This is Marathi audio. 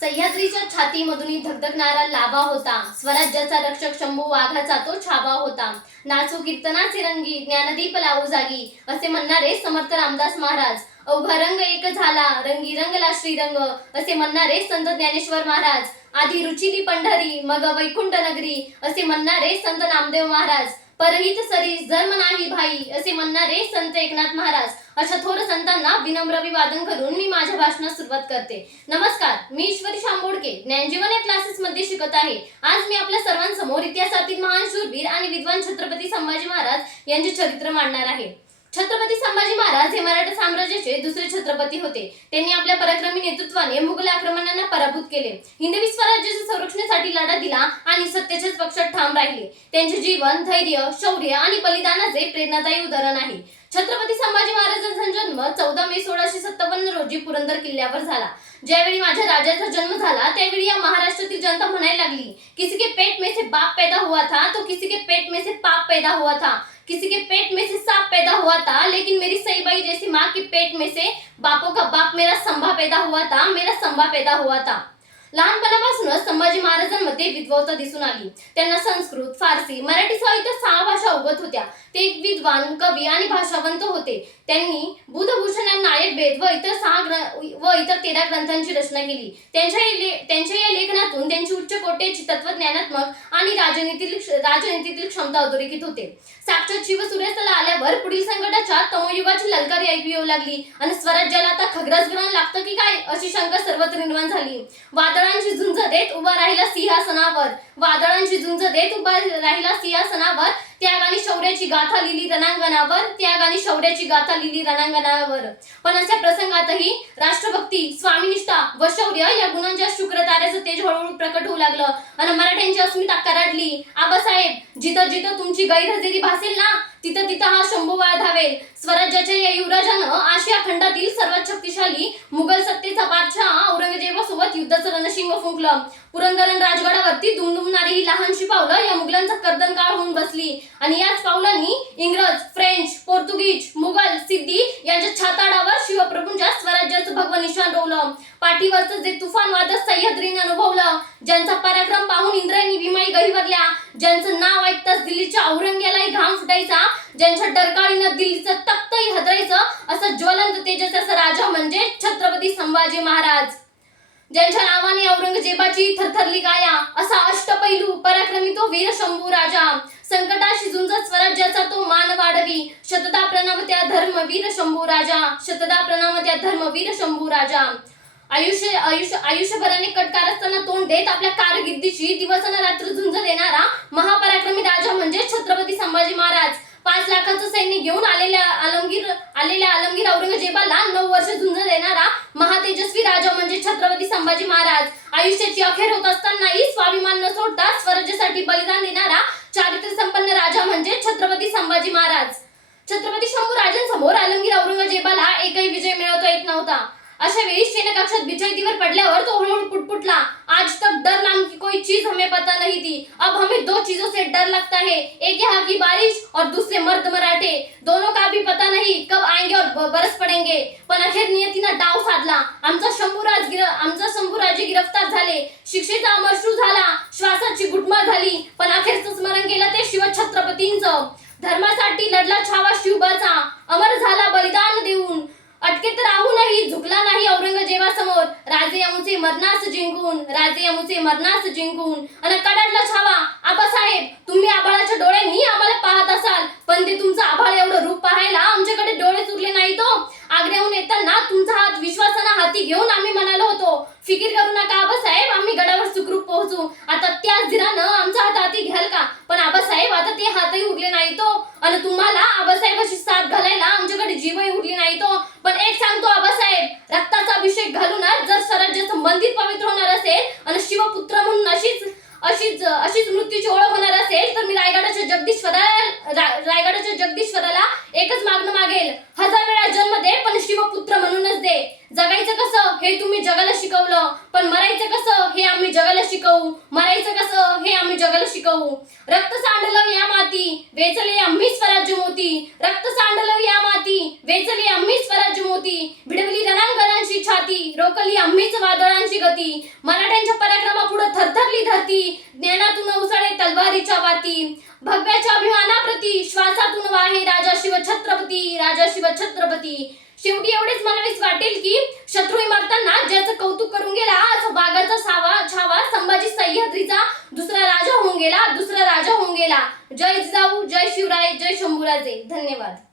सह्याद्रीच्या छातीमधून धगधगणारा लाभा होता. स्वराज्याचा रक्षक शंभू वाघाचा तो छावा होता. नाचू कीर्तनाचे रंगी ज्ञानदीप लावू जागी असे म्हणणारे समर्थ रामदास महाराज. अवघा रंग एक झाला रंगी रंगला श्रीरंग असे म्हणणारे संत ज्ञानेश्वर महाराज. आधी रुचिली पंढरी मग वैकुंठ नगरी असे म्हणणारे संत नामदेव महाराज. परहित सरी जन्म नाही भाई असे म्हणणारे संत एकनाथ महाराज. अशा थोर संतांना विनम्र अभिवादन करून मी माझ्या भाषणास सुरुवात करते. नमस्कार, मी ईश्वरी शांबोडके ज्ञानजीवन या क्लासेस मध्ये शिकत आहे. आज मी आपल्या सर्वांसमोर इतिहासातील महान शूरवीर आणि विद्वान छत्रपती संभाजी महाराज यांचे चरित्र मांडणार आहे. छत्रपती संभाजी महाराज हे मराठा साम्राज्याचे दुसरे छत्रपती होते. त्यांनी आपल्या पराक्रमी नेतृत्वाने मुघल आक्रमणांना पराभूत केले, हिंदवी स्वराज्याच्या संरक्षणासाठी लढा दिला आणि सत्तेच्याच पक्षात ठाम राहिले. त्यांचे जीवन धैर्य, शौर्य आणि बलिदानाचे प्रेरणादायी उदाहरण आहे. छत्रपती संभाजी महाराजांचा जन्म 14 मे 1657 रोजी पुरंदर किल्ल्यावर झाला. ज्यावेळी माझ्या राजाचा जन्म झाला त्यावेळी या महाराष्ट्रातील जनता म्हणायला लागली, किसी के पेट में से बाप पैदा हुआ था तो किसी के पेट में से पाप पैदा हुआ था, किसी के पेट में से सांप पैदा हुआ था, लेकिन मेरी सईबाई जैसी माँ के पेट में से बापों का बाप मेरा संभा पैदा हुआ था, मेरा संभा पैदा हुआ था. लहानपणापासूनच संभाजी महाराजांमध्ये विद्वत्ता दिसून आली. त्यांना संस्कृत, फारसी, मराठीसह इतर 6 भाषा अवगत होत्या. ते एक विद्वान, कवी आणि भाषावंत होते. त्यांनी बुधभूषण या नायक भेद व इतर 13 ग्रंथांची रचना केली. त्यांच्या या लेखनातून त्यांची उच्च कोट्याची तत्वज्ञानात्मक आणि राजनीतीतील क्षमता अधोरेखित होते. साक्षात शिवसूर्यास्ताला आल्यावर पुढील संकटाच्या तमोयुगाची ललकारी ऐकू येऊ लागली आणि स्वराज्याला आता खग्रास ग्रहण लागतं की काय अशी शंका सर्वत्र निर्माण झाली. वादळांची झुंज देत उभा राहिला सिंहासनावर, वादळांची झुंज देत उभा राहिला सिंहासनावर, त्याग आणि शौर्याची गाथा लिहिली रणांगणावर, त्याग आणि शौर्याची गाथा लिहिली रणांगणावर. पण अशा प्रसंगातही राष्ट्रभक्ती, स्वामीनिष्ठा व शौर्य या गुणांच्या शुक्र ताऱ्याचं तेज हळूहळू प्रकट होऊ लागलं आणि मराठ्यांची अस्मिता कराडली. आबासाहेब, जिथं जिथं तुमची गैरहजेरी भासेल ना तिथं तिथं हा शंभू वाळ धावेल. स्वराज्याच्या या युवराजानं आशिया खंडातील सर्वात शक्तिशाली मुघल सत्तेचा बादशाह औरंगजेबासोबत युद्धाचं रणशिंग फुंकलं. पुरंदर राजगडावरती दुमदुमणारी ही लहानशी पावलं या मुघलांचा कर्दनकाळ होऊन बसली आणि याच पावलांनी इंग्रज, फ्रेंच, पोर्तुगीज, मुघल, सिद्धी यांच्या छाताडावर शिवप्रभूंच्या स्वराज्याचं भगवं निशाण रोवलं. पाठीवरचं जे तुफान वादळ सह्याद्रीने अनुभवलं, ज्यांचा पराक्रम पाहून इंद्रायणी विमाई गहिवरल्या, ज्यांचं नाव ऐकताच दिल्लीच्या औरंग्यालाही घाम फुटायचा, ज्यांच्या डरकाळीनं दिल्लीचं तख्तही हदरायचं, असं ज्वलंत तेजस्याचा राजा म्हणजे छत्रपती संभाजी महाराज. ज्यांच्या नावाने औरंगजेबाची थरथरली काया, असा अष्टपैलू पराक्रमी तो वीर शंभू राजा. संकटाशी झुंजत स्वराज्याचा तो मान वाढवी, शतदा प्रणव त्या धर्मवीर शंभू राजा, शतदा प्रणव त्या धर्मवीर शंभू राजा. आयुष्यभराने कटकारस्थांना तोंड देत आपल्या कारकिर्दीची दिवसरात्र झुंज देणारा महापराक्रमी राजा म्हणजे छत्रपती संभाजी महाराज. 5 लाखाचं सैन्य घेऊन आलेल्या आलमगीर औरंगजेबाला 9 वर्ष झुंज देणारा महातेजस्वी राजा म्हणजे छत्रपती संभाजी महाराज. आयुष्याची अखेर होत असतानाही स्वाभिमान न सोडता स्वराज्यासाठी बलिदान देणारा चारित्र्य संपन्न राजा म्हणजे छत्रपती संभाजी महाराज. छत्रपती शंभू राजांसमोर आलमगीर औरंगजेबाला एकही विजय मिळवता येत नव्हता. अशा वेळी शयनकक्षात बिछाईतीवर पडल्यावर तो हळूहळू पुटपुटला, आज तक डर नाम की कोई चीज हमें पता नहीं थी, अब हमें 2 चीजों से डर लगता है, एक यहाँ की बारिश और दूसरे मर्द मराठे, दोनों का भी पता नहीं कब आएंगे और बरस पडेंगे. पण अखेर नियतीनं डाव साधला. आमचा शंभूराजे गिरफ्तार झाले, शिक्षेचा अमरश्रू झाला, श्वासाची गुटमळ झाली, पण अखेरचं स्मरण केलं ते शिवछत्रपतींचं. धर्मासाठी लढला छावा शिवबाचा, अमर झाला बलिदान देऊन, अटकेत राहूनही झुकला नाही औरंगजेबासमोर, राजे यमुचे मरणास जिंकून आणि कडाडला छावा. आबासाहेब, तुम्ही आभाळाच्या डोळ्यांनी आम्हाला पाहत असाल, पण ते तुमचं आभाळ एवढं रूप पाहायला आमच्याकडे डोळे उरले नाहीत. आग्र्याहून येताना तुमचा हात विश्वासानं हाती घेऊन आम्ही म्हणालो होतो, फिकीर करू नका आबासाहेब, आम्ही गडावर सुखरूप पोहोचू. आता त्याच धीरानं आमचा हात हाती घ्याल का? पण आबासाहेब, आता ते हातही उरले नाहीत आणि तुम्हाला आबासाहेबाची साथ घालायला आमच्याकडे जीवही उरली नाहीत. पण एक सांगतो आबासाहेब, रक्ताचा अभिषेक घालूनच जर स्वराज्याचं मंदिर पवित्र होणार असेल आणि शिवपुत्र म्हणून अशीच मृत्यूची ओळख होणार असेल तर मी रायगडाच्या जगदीश्वराला एकच मागणं मागेल, 1000 वेळा जन्म दे पण शिवपुत्र म्हणूनच दे. जगायचं कसं हे तुम्ही जगाला शिकवलं, पण मरायचं कसं हे आम्ही जगाला शिकवू, मरायचं कसं हे आम्ही जगाला शिकवू. रक्त सांडलं या माती, वेचले आम्ही स्वराज्य मोती. रक्त सांडलं या माती, वेचले आम्ही स्वराज्य मोती. भिडवली रणांगणांची छाती, रोखली आम्हीच वादळांची गती. मराठ्यांच्या पराक्रमापुढे थरथरली धरती, ज्ञानातून उसळे तलवारीच्या वाती. भगव्याच्या अभिमानाप्रती श्वासातून वाहे राजा शिव छत्रपती, राजा शिव छत्रपती. शेवटी एवढेच म्हणावेस वाटेल की शत्रू मारताना ज्याचं कौतुक करून गेला, आज बागाचा छावा संभाजी सह्याद्रीचा दुसरा राजा होऊन गेला, दुसरा राजा होऊन गेला. जय जिजाऊ, जय शिवराय, जय शंभूराजे. धन्यवाद.